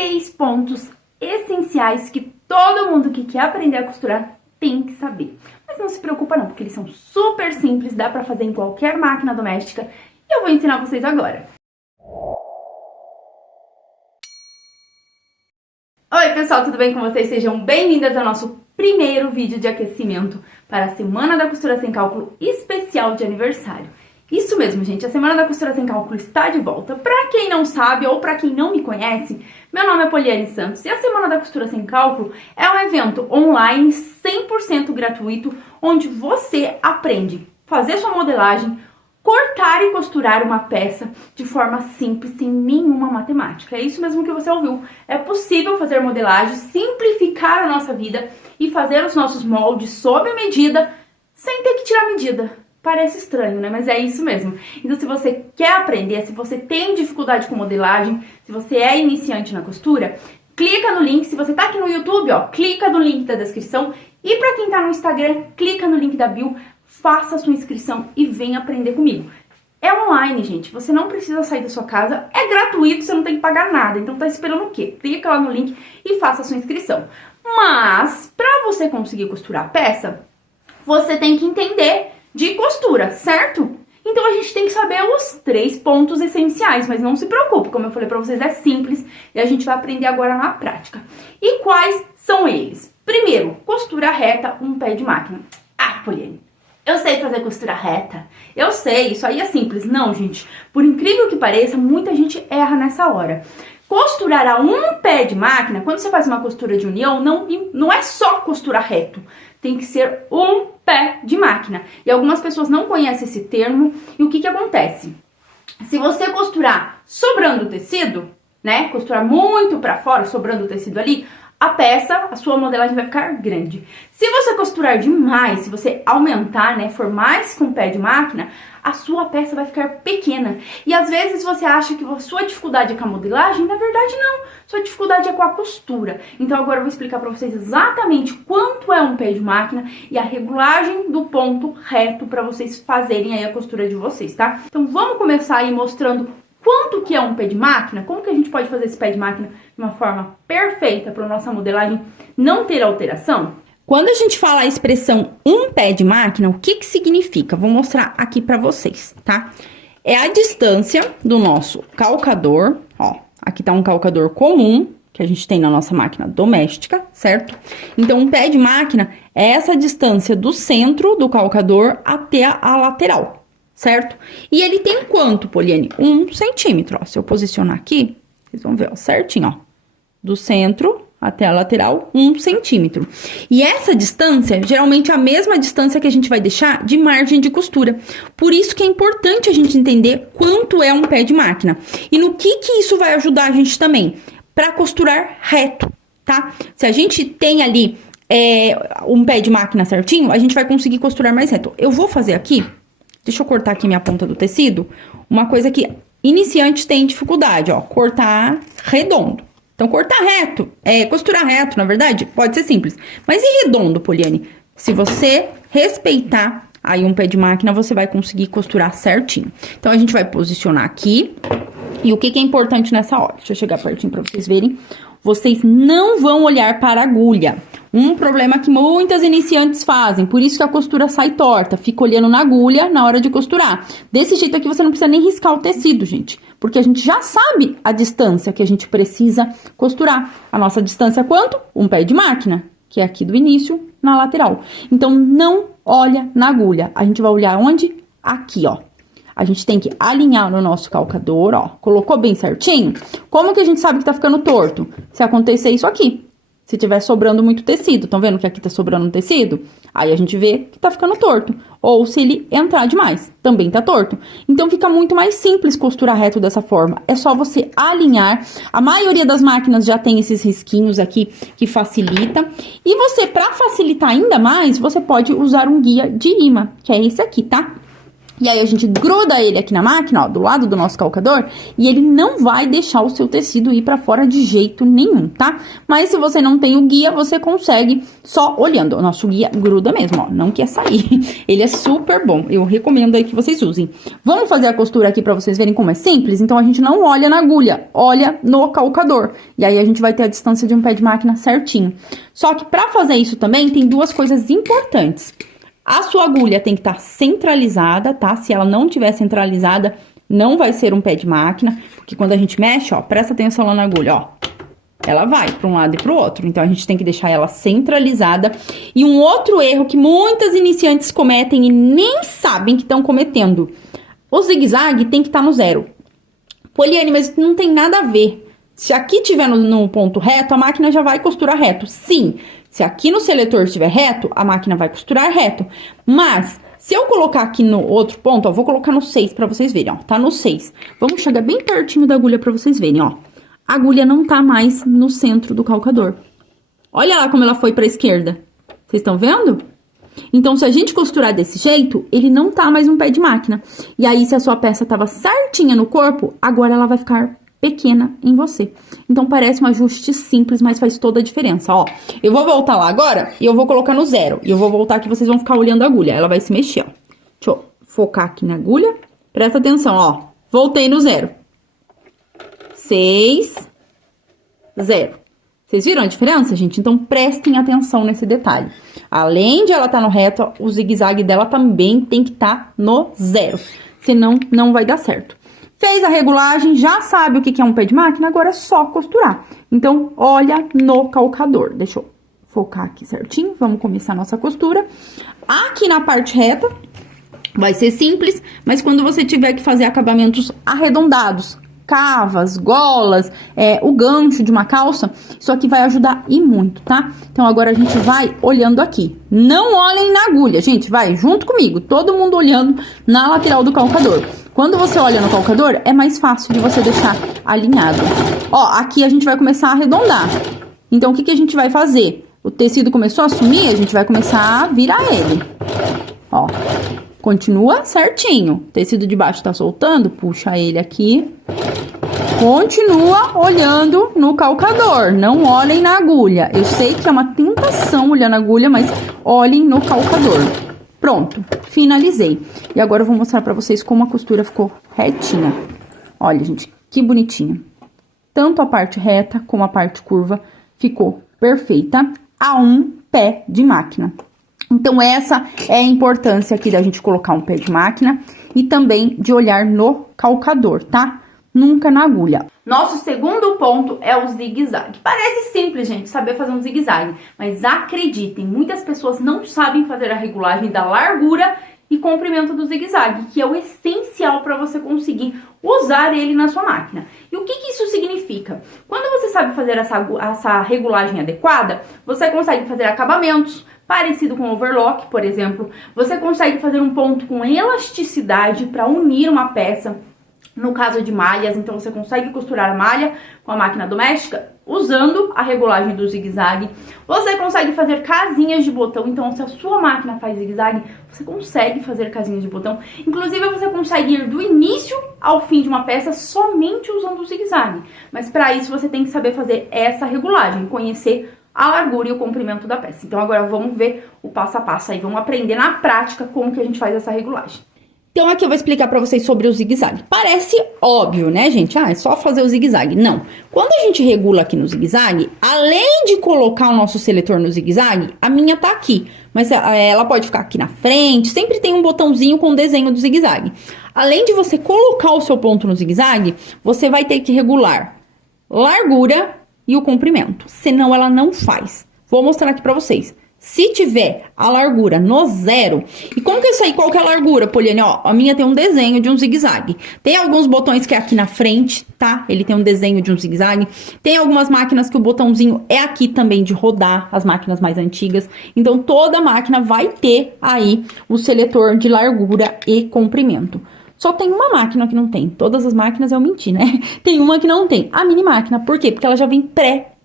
3 pontos essenciais que todo mundo que quer aprender a costurar tem que saber. Mas não se preocupa não, porque eles são super simples, dá pra fazer em qualquer máquina doméstica e eu vou ensinar vocês agora. Oi pessoal, tudo bem com vocês? Sejam bem-vindas ao nosso primeiro vídeo de aquecimento para a Semana da Costura Sem Cálculo especial de aniversário. Isso mesmo, gente, a Semana da Costura Sem Cálculo está de volta. Pra quem não sabe ou pra quem não me conhece, meu nome é Poliane Santos e a Semana da Costura Sem Cálculo é um evento online 100% gratuito, onde você aprende a fazer sua modelagem, cortar e costurar uma peça de forma simples, sem nenhuma matemática. É isso mesmo que você ouviu. É possível fazer modelagem, simplificar a nossa vida e fazer os nossos moldes sob medida, sem ter que tirar medida. Parece estranho, né? Mas é isso mesmo. Então, se você quer aprender, se você tem dificuldade com modelagem, se você é iniciante na costura, clica no link. Se você tá aqui no YouTube, ó, clica no link da descrição. E pra quem tá no Instagram, clica no link da bio, faça a sua inscrição e venha aprender comigo. É online, gente. Você não precisa sair da sua casa. É gratuito, você não tem que pagar nada. Então, tá esperando o quê? Clica lá no link e faça a sua inscrição. Mas, pra você conseguir costurar a peça, você tem que entender de costura, certo? Então a gente tem que saber os 3 pontos essenciais, mas não se preocupe, como eu falei pra vocês, é simples e a gente vai aprender agora na prática. E quais são eles? Primeiro, costura reta, um pé de máquina. Ah, Poliane, eu sei fazer costura reta, eu sei, isso aí é simples. Não, gente, por incrível que pareça, muita gente erra nessa hora. Costurar a um pé de máquina, quando você faz uma costura de união, não é só costurar reto. Tem que ser um pé de máquina. E algumas pessoas não conhecem esse termo. E o que acontece? Se você costurar sobrando o tecido, né? Costurar muito pra fora, sobrando o tecido ali, a peça, a sua modelagem vai ficar grande. Se você costurar demais, se você aumentar, né, for mais com pé de máquina, a sua peça vai ficar pequena. E às vezes você acha que a sua dificuldade é com a modelagem, na verdade não. Sua dificuldade é com a costura. Então agora eu vou explicar pra vocês exatamente quanto é um pé de máquina e a regulagem do ponto reto pra vocês fazerem aí a costura de vocês, tá? Então vamos começar aí mostrando quanto que é um pé de máquina, como que a gente pode fazer esse pé de máquina de uma forma perfeita para nossa modelagem não ter alteração? Quando a gente fala a expressão um pé de máquina, o que significa? Vou mostrar aqui para vocês, tá? É a distância do nosso calcador, ó, aqui tá um calcador comum, que a gente tem na nossa máquina doméstica, certo? Então, um pé de máquina é essa distância do centro do calcador até a lateral. Certo? E ele tem quanto, Poliane? 1 centímetro, ó. Se eu posicionar aqui, vocês vão ver, ó, certinho, ó. Do centro até a lateral, 1 centímetro. E essa distância, geralmente, é a mesma distância que a gente vai deixar de margem de costura. Por isso que é importante a gente entender quanto é um pé de máquina. E no que isso vai ajudar a gente também? Para costurar reto, tá? Se a gente tem ali um pé de máquina certinho, a gente vai conseguir costurar mais reto. Eu vou fazer aqui... Deixa eu cortar aqui minha ponta do tecido. Uma coisa que iniciantes têm dificuldade, ó. Cortar redondo. Então, cortar reto, costurar reto, na verdade, pode ser simples. Mas e redondo, Poliane? Se você respeitar aí um pé de máquina, você vai conseguir costurar certinho. Então, a gente vai posicionar aqui. E o que é importante nessa hora? Deixa eu chegar pertinho pra vocês verem. Vocês não vão olhar para a agulha. Um problema que muitas iniciantes fazem, por isso que a costura sai torta, fica olhando na agulha na hora de costurar. Desse jeito aqui você não precisa nem riscar o tecido, gente, porque a gente já sabe a distância que a gente precisa costurar. A nossa distância é quanto? Um pé de máquina, que é aqui do início na lateral. Então, não olha na agulha, a gente vai olhar onde? Aqui, ó. A gente tem que alinhar no nosso calcador, ó. Colocou bem certinho? Como que a gente sabe que tá ficando torto? Se acontecer isso aqui. Se tiver sobrando muito tecido, estão vendo que aqui tá sobrando um tecido? Aí a gente vê que tá ficando torto. Ou se ele entrar demais, também tá torto. Então fica muito mais simples costurar reto dessa forma. É só você alinhar. A maioria das máquinas já tem esses risquinhos aqui que facilita. E você, pra facilitar ainda mais, você pode usar um guia de imã, que é esse aqui, tá? E aí a gente gruda ele aqui na máquina, ó, do lado do nosso calcador, e ele não vai deixar o seu tecido ir pra fora de jeito nenhum, tá? Mas se você não tem o guia, você consegue só olhando. O nosso guia gruda mesmo, ó, não quer sair. Ele é super bom, eu recomendo aí que vocês usem. Vamos fazer a costura aqui pra vocês verem como é simples? Então a gente não olha na agulha, olha no calcador. E aí a gente vai ter a distância de um pé de máquina certinho. Só que pra fazer isso também, tem duas coisas importantes. A sua agulha tem que estar centralizada, tá? Se ela não tiver centralizada, não vai ser um pé de máquina, porque quando a gente mexe, ó, presta atenção lá na agulha, ó, ela vai para um lado e para o outro. Então, a gente tem que deixar ela centralizada. E um outro erro que muitas iniciantes cometem e nem sabem que estão cometendo. O zigue-zague tem que estar no zero. Poliane, mas não tem nada a ver. Se aqui tiver no ponto reto, a máquina já vai costurar reto. Sim, se aqui no seletor estiver reto, a máquina vai costurar reto. Mas, se eu colocar aqui no outro ponto, ó, vou colocar no 6 pra vocês verem, ó, tá no 6. Vamos chegar bem pertinho da agulha pra vocês verem, ó. A agulha não tá mais no centro do calcador. Olha lá como ela foi pra esquerda. Vocês estão vendo? Então, se a gente costurar desse jeito, ele não tá mais um pé de máquina. E aí, se a sua peça tava certinha no corpo, agora ela vai ficar pequena em você. Então, parece um ajuste simples, mas faz toda a diferença, ó. Eu vou voltar lá agora e eu vou colocar no 0. E eu vou voltar aqui, vocês vão ficar olhando a agulha. Ela vai se mexer, ó. Deixa eu focar aqui na agulha. Presta atenção, ó. Voltei no 0. 6, 0. Vocês viram a diferença, gente? Então, prestem atenção nesse detalhe. Além de ela estar no reto, ó, o zigue-zague dela também tem que estar no 0. Senão, não vai dar certo. Fez a regulagem, já sabe o que é um pé de máquina, agora é só costurar. Então, olha no calcador. Deixa eu focar aqui certinho, vamos começar a nossa costura. Aqui na parte reta, vai ser simples, mas quando você tiver que fazer acabamentos arredondados, cavas, golas, o gancho de uma calça, isso aqui vai ajudar e muito, tá? Então, agora a gente vai olhando aqui. Não olhem na agulha, gente, vai junto comigo, todo mundo olhando na lateral do calcador. Quando você olha no calcador, é mais fácil de você deixar alinhado. Ó, aqui a gente vai começar a arredondar. Então, o que a gente vai fazer? O tecido começou a sumir, a gente vai começar a virar ele. Ó, continua certinho. O tecido de baixo tá soltando, puxa ele aqui. Continua olhando no calcador, não olhem na agulha. Eu sei que é uma tentação olhar na agulha, mas olhem no calcador. Pronto, finalizei. E agora eu vou mostrar pra vocês como a costura ficou retinha. Olha, gente, que bonitinha. Tanto a parte reta como a parte curva ficou perfeita a um pé de máquina. Então, essa é a importância aqui da gente colocar um pé de máquina e também de olhar no calcador, tá? Nunca na agulha. Nosso segundo ponto é o zigue-zague. Parece simples, gente, saber fazer um zigue-zague, mas acreditem, muitas pessoas não sabem fazer a regulagem da largura e comprimento do zigue-zague, que é o essencial para você conseguir usar ele na sua máquina. E o que isso significa? Quando você sabe fazer essa regulagem adequada, você consegue fazer acabamentos parecido com overlock, por exemplo. Você consegue fazer um ponto com elasticidade para unir uma peça. No caso de malhas, então você consegue costurar a malha com a máquina doméstica usando a regulagem do zigue-zague. Você consegue fazer casinhas de botão, então se a sua máquina faz zigue-zague, você consegue fazer casinhas de botão. Inclusive você consegue ir do início ao fim de uma peça somente usando o zigue-zague. Mas para isso você tem que saber fazer essa regulagem, conhecer a largura e o comprimento da peça. Então agora vamos ver o passo a passo aí, vamos aprender na prática como que a gente faz essa regulagem. Então, aqui eu vou explicar pra vocês sobre o zigue-zague. Parece óbvio, né, gente? Ah, é só fazer o zigue-zague. Não. Quando a gente regula aqui no zigue-zague, além de colocar o nosso seletor no zigue-zague, a minha tá aqui. Mas ela pode ficar aqui na frente, sempre tem um botãozinho com o desenho do zigue-zague. Além de você colocar o seu ponto no zigue-zague, você vai ter que regular largura e o comprimento. Senão, ela não faz. Vou mostrar aqui pra vocês. Se tiver a largura no 0, e como que eu sei qual que é a largura, Poliane? Ó, a minha tem um desenho de um zigue-zague. Tem alguns botões que é aqui na frente, tá? Ele tem um desenho de um zigue-zague. Tem algumas máquinas que o botãozinho é aqui também de rodar, as máquinas mais antigas. Então, toda máquina vai ter aí o seletor de largura e comprimento. Só tem uma máquina que não tem. Todas as máquinas eu menti, né? Tem uma que não tem. A mini máquina. Por quê? Porque ela já vem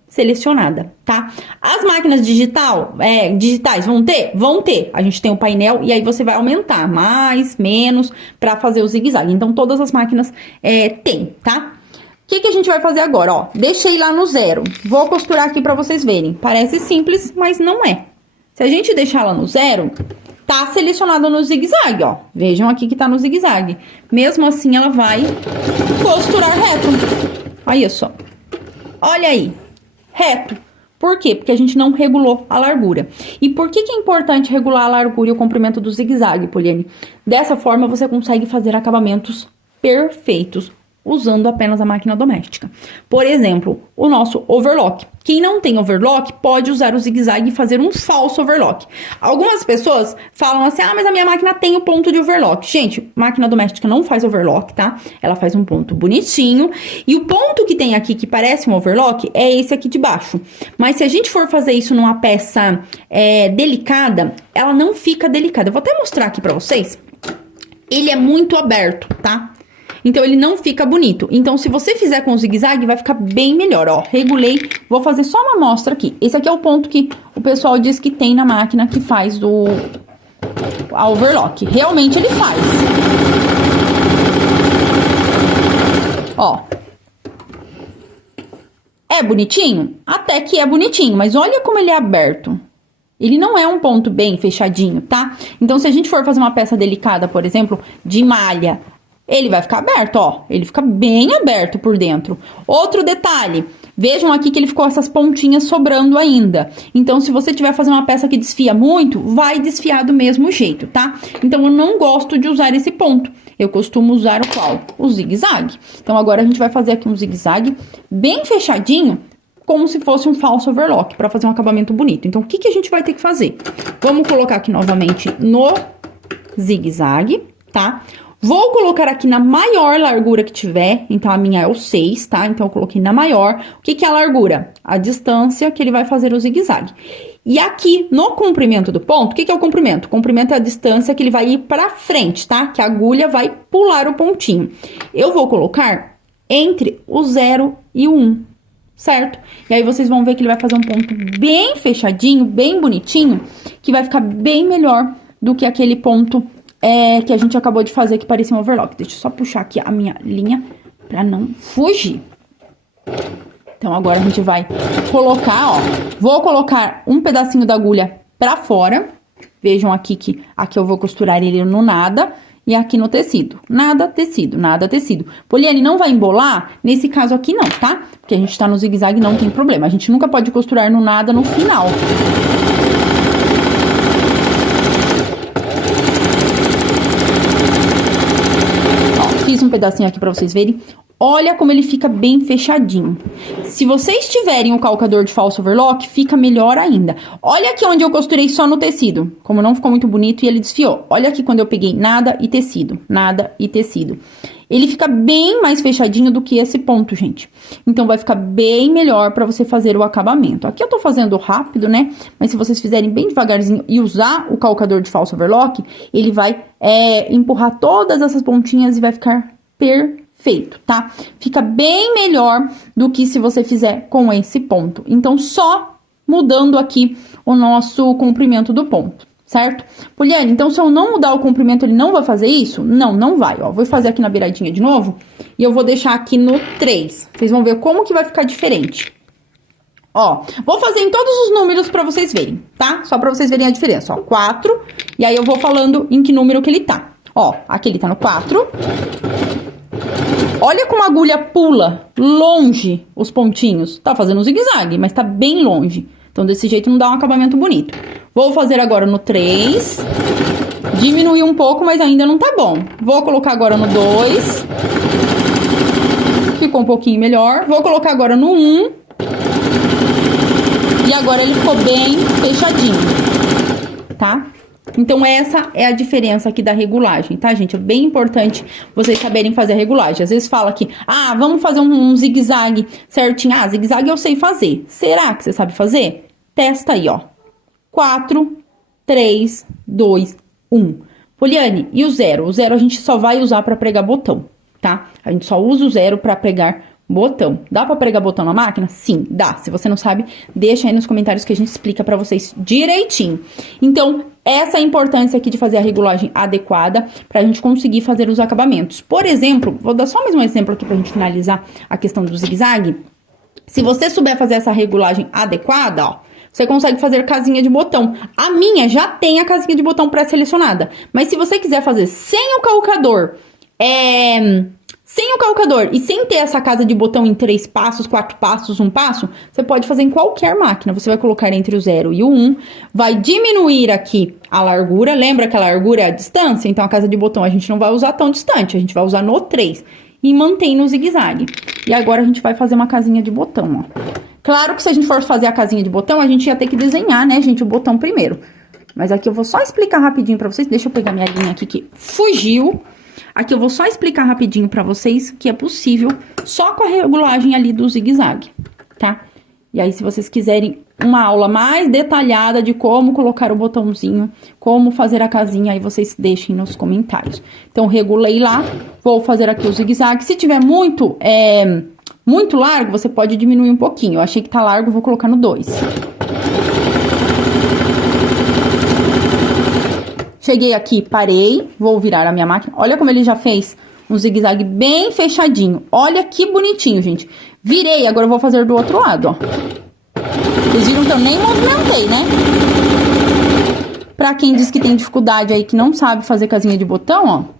selecionada, tá? As máquinas digitais vão ter? Vão ter. A gente tem o painel e aí você vai aumentar mais, menos, pra fazer o zigue-zague. Então, todas as máquinas tem, tá? O que a gente vai fazer agora, ó? Deixei lá no 0. Vou costurar aqui pra vocês verem. Parece simples, mas não é. Se a gente deixar lá no 0, tá selecionado no zigue-zague, ó. Vejam aqui que tá no zigue-zague. Mesmo assim, ela vai costurar reto. Olha só. Olha aí. Reto. Por quê? Porque a gente não regulou a largura. E por que é importante regular a largura e o comprimento do zigue-zague, Poliane? Dessa forma, você consegue fazer acabamentos perfeitos, usando apenas a máquina doméstica. Por exemplo, o nosso overlock. Quem não tem overlock pode usar o zigue-zague e fazer um falso overlock. Algumas pessoas falam assim, ah, mas a minha máquina tem o ponto de overlock. Gente, máquina doméstica não faz overlock, tá? Ela faz um ponto bonitinho. E o ponto que tem aqui, que parece um overlock, é esse aqui de baixo. Mas se a gente for fazer isso numa peça delicada, ela não fica delicada. Eu vou até mostrar aqui pra vocês. Ele é muito aberto, tá? Então, ele não fica bonito. Então, se você fizer com o zigue-zague, vai ficar bem melhor, ó. Regulei, vou fazer só uma amostra aqui. Esse aqui é o ponto que o pessoal diz que tem na máquina que faz a overlock. Realmente, ele faz. Ó. É bonitinho? Até que é bonitinho, mas olha como ele é aberto. Ele não é um ponto bem fechadinho, tá? Então, se a gente for fazer uma peça delicada, por exemplo, de malha, ele vai ficar aberto, ó. Ele fica bem aberto por dentro. Outro detalhe. Vejam aqui que ele ficou essas pontinhas sobrando ainda. Então, se você tiver fazendo uma peça que desfia muito, vai desfiar do mesmo jeito, tá? Então, eu não gosto de usar esse ponto. Eu costumo usar o qual? O zigue-zague. Então, agora a gente vai fazer aqui um zigue-zague bem fechadinho, como se fosse um falso overlock, para fazer um acabamento bonito. Então, o que a gente vai ter que fazer? Vamos colocar aqui novamente no zigue-zague, tá? Vou colocar aqui na maior largura que tiver, então a minha é o 6, tá? Então, eu coloquei na maior. O que é a largura? A distância que ele vai fazer o zigue-zague. E aqui, no comprimento do ponto, o que é o comprimento? O comprimento é a distância que ele vai ir pra frente, tá? Que a agulha vai pular o pontinho. Eu vou colocar entre o 0 e o 1, certo? E aí, vocês vão ver que ele vai fazer um ponto bem fechadinho, bem bonitinho, que vai ficar bem melhor do que aquele ponto que a gente acabou de fazer, que parecia um overlock. Deixa eu só puxar aqui a minha linha pra não fugir. Então, agora a gente vai colocar, ó. Vou colocar um pedacinho da agulha pra fora. Vejam aqui que aqui eu vou costurar ele no nada. E aqui no tecido. Nada, tecido, nada, tecido. Poliane, não vai embolar? Nesse caso aqui não, tá? Porque a gente tá no zigue-zague, não tem problema. A gente nunca pode costurar no nada no final. Fiz um pedacinho aqui pra vocês verem. Olha como ele fica bem fechadinho. Se vocês tiverem o calcador de falso overlock, fica melhor ainda. Olha aqui onde eu costurei só no tecido. Como não ficou muito bonito e ele desfiou. Olha aqui quando eu peguei nada e tecido. Nada e tecido. Ele fica bem mais fechadinho do que esse ponto, gente. Então, vai ficar bem melhor pra você fazer o acabamento. Aqui eu tô fazendo rápido, né? Mas se vocês fizerem bem devagarzinho e usar o calcador de falso overlock, ele vai empurrar todas essas pontinhas e vai ficar perfeito, tá? Fica bem melhor do que se você fizer com esse ponto. Então, só mudando aqui o nosso comprimento do ponto, certo? Poliane, então se eu não mudar o comprimento, ele não vai fazer isso? Não, não vai, ó. Vou fazer aqui na beiradinha de novo e eu vou deixar aqui no 3. Vocês vão ver como que vai ficar diferente. Ó, vou fazer em todos os números pra vocês verem, tá? Só pra vocês verem a diferença, ó. 4, e aí eu vou falando em que número que ele tá. Ó, aqui ele tá no 4. Olha como a agulha pula longe os pontinhos. Tá fazendo um zigue-zague, mas tá bem longe. Então, desse jeito não dá um acabamento bonito. Vou fazer agora no 3. Diminuir um pouco, mas ainda não tá bom. Vou colocar agora no 2. Ficou um pouquinho melhor. Vou colocar agora no 1. E agora ele ficou bem fechadinho, tá? Então, essa é a diferença aqui da regulagem, tá, gente? É bem importante vocês saberem fazer a regulagem. Às vezes fala que, ah, vamos fazer um zigue-zague certinho. Ah, zigue-zague eu sei fazer. Será que você sabe fazer? Testa aí, ó. 4, 3, 2, 1. Poliane, e o 0? O 0 a gente só vai usar pra pregar botão, tá? A gente só usa o 0 pra pregar botão. Dá pra pregar botão na máquina? Sim, dá. Se você não sabe, deixa aí nos comentários que a gente explica pra vocês direitinho. Então, essa é a importância aqui de fazer a regulagem adequada pra gente conseguir fazer os acabamentos. Por exemplo, vou dar só mais um exemplo aqui pra gente finalizar a questão do zigue-zague. Se você souber fazer essa regulagem adequada, ó, você consegue fazer casinha de botão. A minha já tem a casinha de botão pré-selecionada. Mas se você quiser fazer sem o calcador, e sem ter essa casa de botão em 3 passos, 4 passos, 1 passo, você pode fazer em qualquer máquina. Você vai colocar entre o 0 e o 1, vai diminuir aqui a largura. Lembra que a largura é a distância? Então, a casa de botão a gente não vai usar tão distante, a gente vai usar no 3. E mantém no zigue-zague. E agora a gente vai fazer uma casinha de botão, ó. Claro que se a gente for fazer a casinha de botão, a gente ia ter que desenhar, né, gente, o botão primeiro. Mas aqui eu vou só explicar rapidinho pra vocês. Deixa eu pegar minha linha aqui que fugiu. Aqui eu vou só explicar rapidinho pra vocês que é possível só com a regulagem ali do zigue-zague, tá? E aí, se vocês quiserem uma aula mais detalhada de como colocar o botãozinho, como fazer a casinha, aí vocês deixem nos comentários. Então, regulei lá, vou fazer aqui o zigue-zague. Se tiver muito largo, você pode diminuir um pouquinho. Eu achei que tá largo, vou colocar no 2. Cheguei aqui, parei, vou virar a minha máquina. Olha como ele já fez um zigue-zague bem fechadinho. Olha que bonitinho, gente. Virei, agora eu vou fazer do outro lado, ó. Vocês viram que eu nem movimentei, né? Pra quem diz que tem dificuldade aí, que não sabe fazer casinha de botão, ó.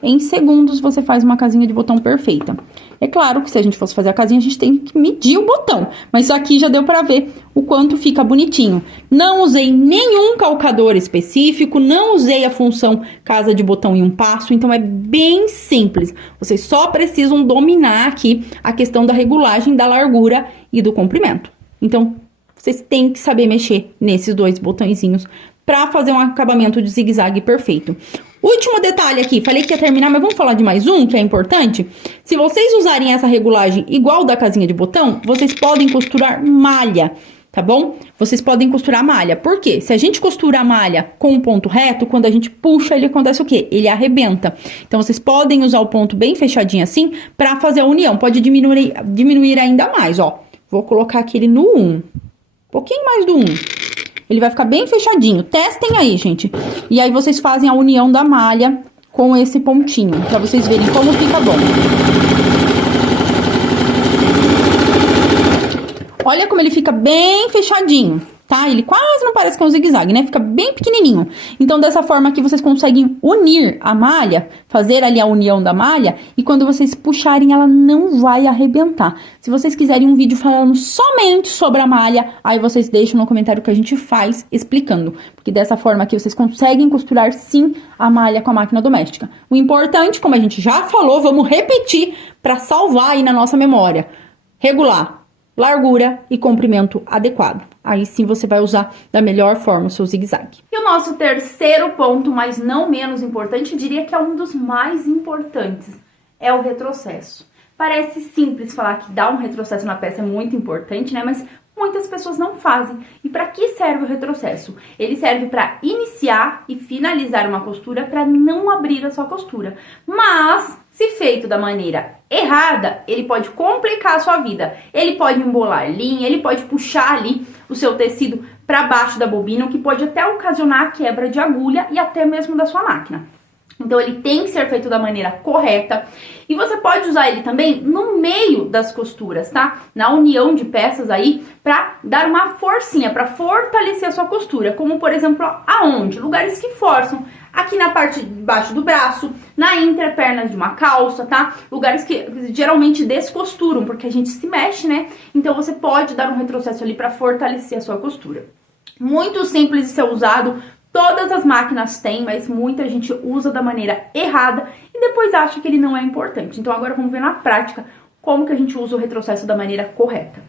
Em segundos você faz uma casinha de botão perfeita. É claro que se a gente fosse fazer a casinha, a gente tem que medir o botão. Mas isso aqui já deu pra ver o quanto fica bonitinho. Não usei nenhum calcador específico, não usei a função casa de botão em 1 passo. Então, é bem simples. Vocês só precisam dominar aqui a questão da regulagem da largura e do comprimento. Então, vocês têm que saber mexer nesses 2 botõezinhos pra fazer um acabamento de zigue-zague perfeito. Último detalhe aqui, falei que ia terminar, mas vamos falar de mais um, que é importante. Se vocês usarem essa regulagem igual da casinha de botão, vocês podem costurar malha, tá bom? Vocês podem costurar malha. Por quê? Se a gente costura a malha com um ponto reto, quando a gente puxa, ele acontece o quê? Ele arrebenta. Então, vocês podem usar o ponto bem fechadinho assim, pra fazer a união. Pode diminuir ainda mais, ó. Vou colocar aqui ele no 1. Um pouquinho mais do 1. Ele vai ficar bem fechadinho. Testem aí, gente. E aí, vocês fazem a união da malha com esse pontinho, pra vocês verem como fica bom. Olha como ele fica bem fechadinho, tá? Ele quase não parece que é um zigue-zague, né? Fica bem pequenininho. Então, dessa forma aqui, vocês conseguem unir a malha, fazer ali a união da malha, e quando vocês puxarem, ela não vai arrebentar. Se vocês quiserem um vídeo falando somente sobre a malha, aí vocês deixam no comentário que a gente faz explicando. Porque dessa forma aqui, vocês conseguem costurar, sim, a malha com a máquina doméstica. O importante, como a gente já falou, vamos repetir para salvar aí na nossa memória. Regular largura e comprimento adequado. Aí sim você vai usar da melhor forma o seu zigue-zague. E o nosso terceiro ponto, mas não menos importante, eu diria que é um dos mais importantes, é o retrocesso. Parece simples falar que dar um retrocesso na peça é muito importante, né? Mas muitas pessoas não fazem. E para que serve o retrocesso? Ele serve para iniciar e finalizar uma costura para não abrir a sua costura. Mas, se feito da maneira errada, ele pode complicar a sua vida. Ele pode embolar linha, ele pode puxar ali o seu tecido para baixo da bobina, o que pode até ocasionar a quebra de agulha e até mesmo da sua máquina. Então, ele tem que ser feito da maneira correta. E você pode usar ele também no meio das costuras, tá? Na união de peças aí, pra dar uma forcinha, pra fortalecer a sua costura. Como, por exemplo, aonde? Lugares que forçam. Aqui na parte de baixo do braço, na entrepernas de uma calça, tá? Lugares que geralmente descosturam, porque a gente se mexe, né? Então, você pode dar um retrocesso ali pra fortalecer a sua costura. Muito simples de ser usado. Todas as máquinas têm, mas muita gente usa da maneira errada e depois acha que ele não é importante. Então, agora vamos ver na prática como que a gente usa o retrocesso da maneira correta.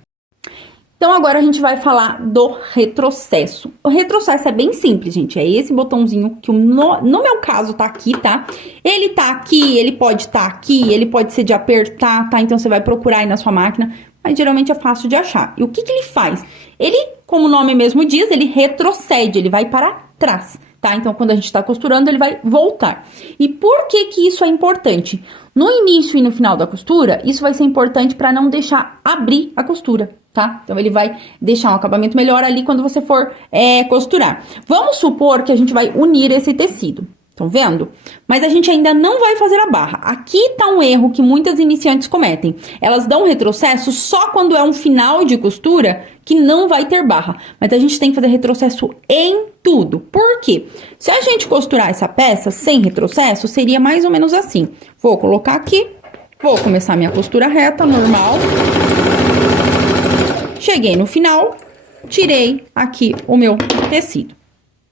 Então, agora a gente vai falar do retrocesso. O retrocesso é bem simples, gente. É esse botãozinho que no meu caso tá aqui, tá? Ele tá aqui, ele pode estar aqui, ele pode ser de apertar, tá? Então, você vai procurar aí na sua máquina, mas geralmente é fácil de achar. E o que que ele faz? Ele, como o nome mesmo diz, ele retrocede, ele vai para trás. tá? Então, quando a gente tá costurando, ele vai voltar. E por que que isso é importante? No início e no final da costura, isso vai ser importante para não deixar abrir a costura, tá? Então, ele vai deixar um acabamento melhor ali quando você for costurar. Vamos supor que a gente vai unir esse tecido. Estão vendo? Mas a gente ainda não vai fazer a barra. Aqui tá um erro que muitas iniciantes cometem. Elas dão retrocesso só quando é um final de costura que não vai ter barra. Mas a gente tem que fazer retrocesso em tudo. Por quê? Se a gente costurar essa peça sem retrocesso, seria mais ou menos assim. Vou colocar aqui, vou começar minha costura reta, normal. Cheguei no final, tirei aqui o meu tecido.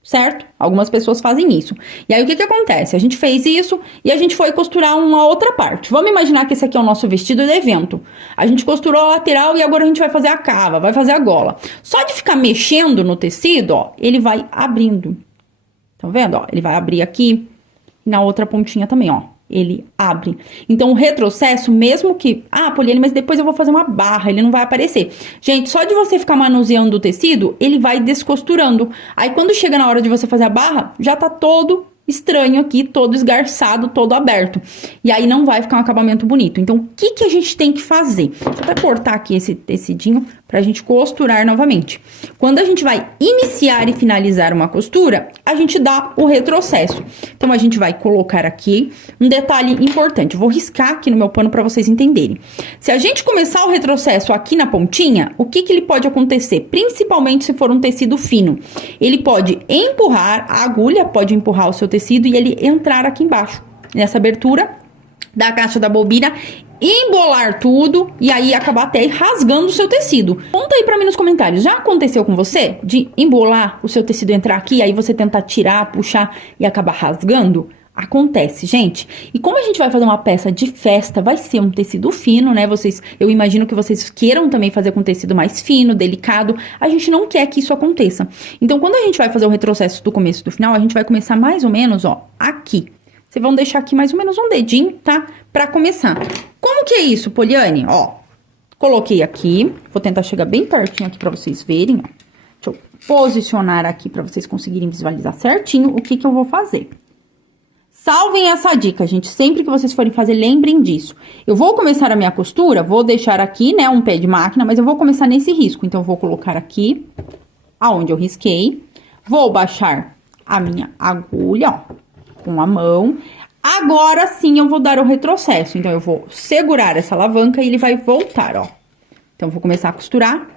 Certo? Algumas pessoas fazem isso. E aí, o que que acontece? A gente fez isso e a gente foi costurar uma outra parte. Vamos imaginar que esse aqui é o nosso vestido de evento. A gente costurou a lateral e agora a gente vai fazer a cava, vai fazer a gola. Só de ficar mexendo no tecido, ó, ele vai abrindo. Tá vendo? Ó, ele vai abrir aqui e na outra pontinha também, ó. Ele abre. Então, o retrocesso, mesmo que... Ah, Poliane, mas depois eu vou fazer uma barra, ele não vai aparecer. Gente, só de você ficar manuseando o tecido, ele vai descosturando. Aí, quando chega na hora de você fazer a barra, já tá todo estranho aqui, todo esgarçado, todo aberto. E aí, não vai ficar um acabamento bonito. Então, o que que a gente tem que fazer? Deixa eu até cortar aqui esse tecidinho pra gente costurar novamente. Quando a gente vai iniciar e finalizar uma costura, a gente dá o retrocesso. Então, a gente vai colocar aqui um detalhe importante. Eu vou riscar aqui no meu pano para vocês entenderem. Se a gente começar o retrocesso aqui na pontinha, o que que ele pode acontecer? Principalmente se for um tecido fino. Ele pode empurrar, a agulha pode empurrar o seu tecido e ele entrar aqui embaixo, nessa abertura da caixa da bobina, embolar tudo e aí acabar até rasgando o seu tecido. Conta aí pra mim nos comentários, já aconteceu com você de embolar o seu tecido, entrar aqui, aí você tentar tirar, puxar e acabar rasgando? Acontece, gente. E como a gente vai fazer uma peça de festa, vai ser um tecido fino, né? Eu imagino que vocês queiram também fazer com tecido mais fino, delicado. A gente não quer que isso aconteça. Então, quando a gente vai fazer o retrocesso do começo e do final, a gente vai começar mais ou menos, ó, aqui. Vocês vão deixar aqui mais ou menos um dedinho, tá? Pra começar. Como que é isso, Poliane? Ó, coloquei aqui. Vou tentar chegar bem pertinho aqui pra vocês verem, ó. Deixa eu posicionar aqui pra vocês conseguirem visualizar certinho o que que eu vou fazer. Salvem essa dica, gente. Sempre que vocês forem fazer, lembrem disso. Eu vou começar a minha costura, vou deixar aqui, né, um pé de máquina, mas eu vou começar nesse risco. Então, eu vou colocar aqui, aonde eu risquei. Vou baixar a minha agulha, ó, com a mão. Agora sim, eu vou dar o retrocesso. Então, eu vou segurar essa alavanca e ele vai voltar, ó. Então, eu vou começar a costurar.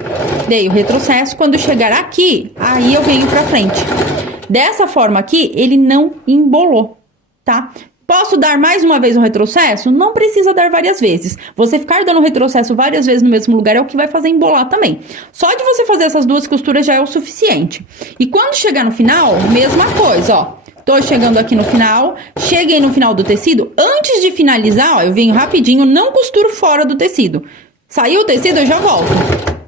Dei o retrocesso. Quando chegar aqui, aí eu venho pra frente. Dessa forma aqui, ele não embolou. Tá? Posso dar mais uma vez um retrocesso? Não precisa dar várias vezes. Você ficar dando retrocesso várias vezes no mesmo lugar é o que vai fazer embolar também. Só de você fazer essas duas costuras já é o suficiente. E quando chegar no final, mesma coisa, ó. Tô chegando aqui no final, cheguei no final do tecido. Antes de finalizar, ó, eu venho rapidinho, não costuro fora do tecido. Saiu o tecido, eu já volto.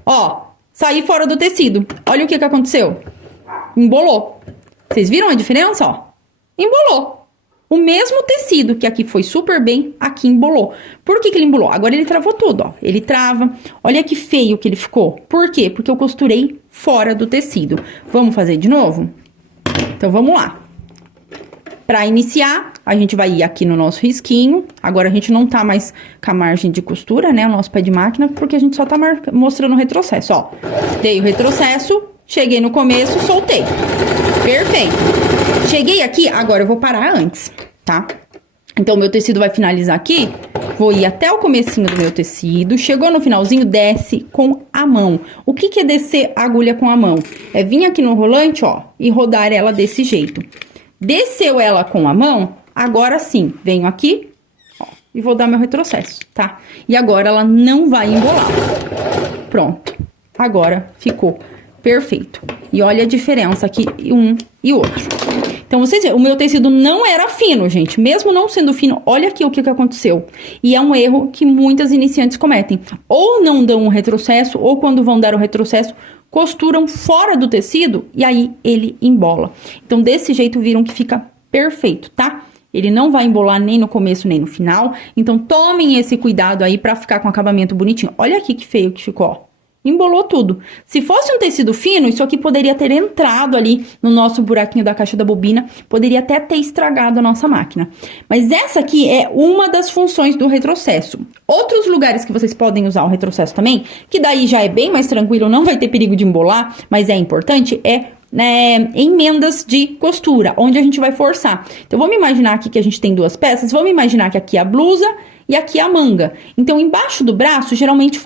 Ó, saí fora do tecido. Olha o que que aconteceu. Embolou. Vocês viram a diferença, ó? Embolou. O mesmo tecido que aqui foi super bem, aqui embolou. Por que que ele embolou? Agora ele travou tudo, ó. Ele trava. Olha que feio que ele ficou. Por quê? Porque eu costurei fora do tecido. Vamos fazer de novo? Então, vamos lá. Pra iniciar, a gente vai ir aqui no nosso risquinho. Agora, a gente não tá mais com a margem de costura, né? O nosso pé de máquina, porque a gente só tá mostrando o retrocesso, ó. Dei o retrocesso, cheguei no começo, soltei. Perfeito. Cheguei aqui, agora eu vou parar antes, tá? Então, meu tecido vai finalizar aqui, vou ir até o comecinho do meu tecido, chegou no finalzinho, desce com a mão. O que que é descer a agulha com a mão? É vir aqui no rolante, ó, e rodar ela desse jeito. Desceu ela com a mão, agora sim, venho aqui, ó, e vou dar meu retrocesso, tá? E agora ela não vai embolar. Pronto, agora ficou perfeito. E olha a diferença aqui, um e outro. Então, vocês veem, o meu tecido não era fino, gente. Mesmo não sendo fino, olha aqui o que que aconteceu. E é um erro que muitas iniciantes cometem. Ou não dão um retrocesso, ou quando vão dar o retrocesso, costuram fora do tecido e aí ele embola. Então, desse jeito, viram que fica perfeito, tá? Ele não vai embolar nem no começo, nem no final. Então, tomem esse cuidado aí pra ficar com acabamento bonitinho. Olha aqui que feio que ficou, ó. embolou tudo. Se fosse um tecido fino, isso aqui poderia ter entrado ali no nosso buraquinho da caixa da bobina, poderia até ter estragado a nossa máquina. Mas essa aqui é uma das funções do retrocesso. Outros lugares que vocês podem usar o retrocesso também, que daí já é bem mais tranquilo, não vai ter perigo de embolar, mas é importante, emendas de costura, onde a gente vai forçar. Então, vamos imaginar aqui que a gente tem duas peças, vamos imaginar que aqui é a blusa e aqui é a manga. Então, embaixo do braço, geralmente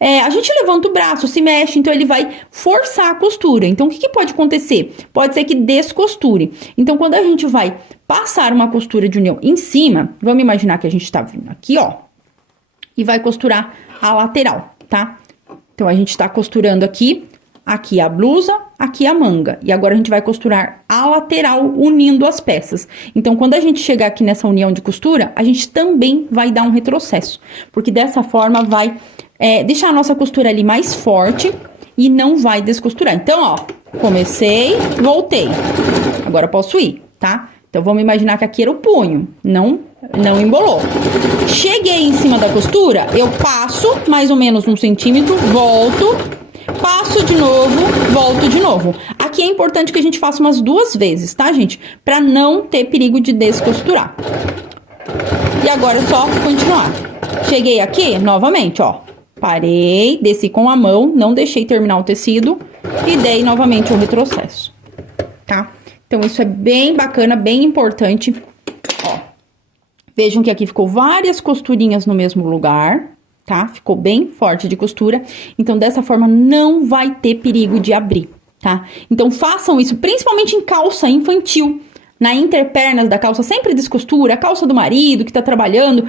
a gente levanta o braço, se mexe, então ele vai forçar a costura. Então, o que pode acontecer? Pode ser que descosture. Então, quando a gente vai passar uma costura de união em cima, vamos imaginar que a gente tá vindo aqui, ó, e vai costurar a lateral, tá? Então, a gente tá costurando aqui a blusa, aqui a manga. E agora a gente vai costurar a lateral unindo as peças. Então, quando a gente chegar aqui nessa união de costura, a gente também vai dar um retrocesso. Porque dessa forma vai deixar a nossa costura ali mais forte e não vai descosturar. Então, ó, comecei, voltei. Agora posso ir, tá? Então, vamos imaginar que aqui era o punho. Não embolou. Cheguei em cima da costura, eu passo mais ou menos 1 centímetro, volto, passo de novo, volto de novo. Aqui é importante que a gente faça umas 2 vezes, tá, gente? Pra não ter perigo de descosturar. E agora é só continuar. Cheguei aqui, novamente, ó. Parei, desci com a mão, não deixei terminar o tecido e dei novamente o retrocesso, tá? Então, isso é bem bacana, bem importante. Ó, vejam que aqui ficou várias costurinhas no mesmo lugar, tá? Ficou bem forte de costura. Então, dessa forma, não vai ter perigo de abrir, tá? Então, façam isso, principalmente em calça infantil. Na interpernas da calça, sempre descostura. A calça do marido que tá trabalhando,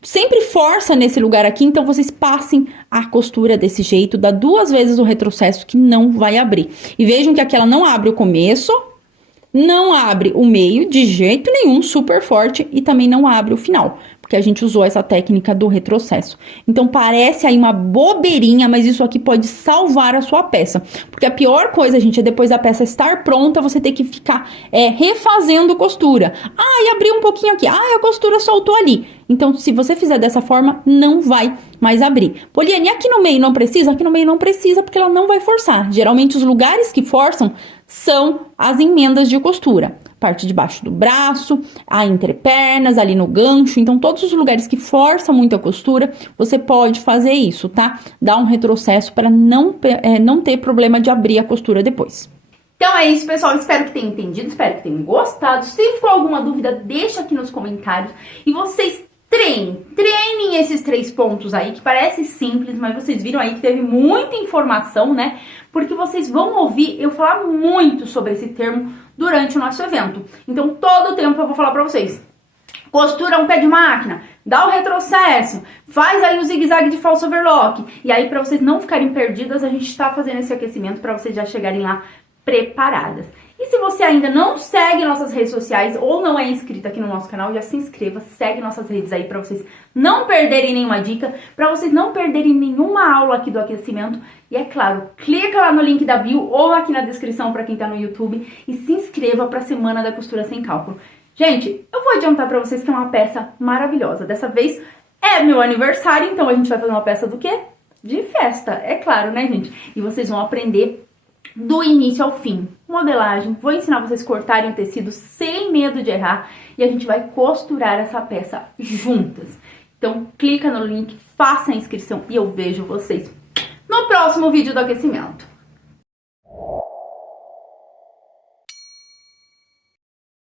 sempre força nesse lugar aqui. Então, vocês passem a costura desse jeito. Dá 2 vezes o retrocesso que não vai abrir. E vejam que aqui ela não abre o começo, não abre o meio de jeito nenhum, super forte. E também não abre o final, porque a gente usou essa técnica do retrocesso. Então, parece aí uma bobeirinha, mas isso aqui pode salvar a sua peça. Porque a pior coisa, gente, é depois da peça estar pronta, você ter que ficar refazendo costura. Ah, e abri um pouquinho aqui. Ah, a costura soltou ali. Então, se você fizer dessa forma, não vai mais abrir. Poliane, aqui no meio não precisa? Aqui no meio não precisa, porque ela não vai forçar. Geralmente, os lugares que forçam são as emendas de costura. Parte de baixo do braço, a entrepernas, ali no gancho. Então, todos os lugares que forçam muito a costura, você pode fazer isso, tá? Dar um retrocesso para não ter problema de abrir a costura depois. Então é isso, pessoal. Espero que tenham entendido, espero que tenham gostado. Se ficou alguma dúvida, deixa aqui nos comentários. E vocês treinem esses 3 pontos aí, que parece simples, mas vocês viram aí que teve muita informação, né? Porque vocês vão ouvir eu falar muito sobre esse termo durante o nosso evento. Então, todo o tempo eu vou falar pra vocês. Costura um pé de máquina, dá o retrocesso, faz aí o zigue-zague de falso overlock. E aí, pra vocês não ficarem perdidas, a gente tá fazendo esse aquecimento pra vocês já chegarem lá preparadas. E se você ainda não segue nossas redes sociais ou não é inscrito aqui no nosso canal, já se inscreva, segue nossas redes aí para vocês não perderem nenhuma dica, para vocês não perderem nenhuma aula aqui do aquecimento. E é claro, clica lá no link da bio ou aqui na descrição para quem tá no YouTube e se inscreva para a Semana da Costura Sem Cálculo. Gente, eu vou adiantar para vocês que é uma peça maravilhosa. Dessa vez é meu aniversário, então a gente vai fazer uma peça do quê? De festa, é claro, né, gente? E vocês vão aprender do início ao fim. Modelagem, vou ensinar vocês a cortarem o tecido sem medo de errar e a gente vai costurar essa peça juntas. Então, clica no link, faça a inscrição e eu vejo vocês no próximo vídeo do aquecimento.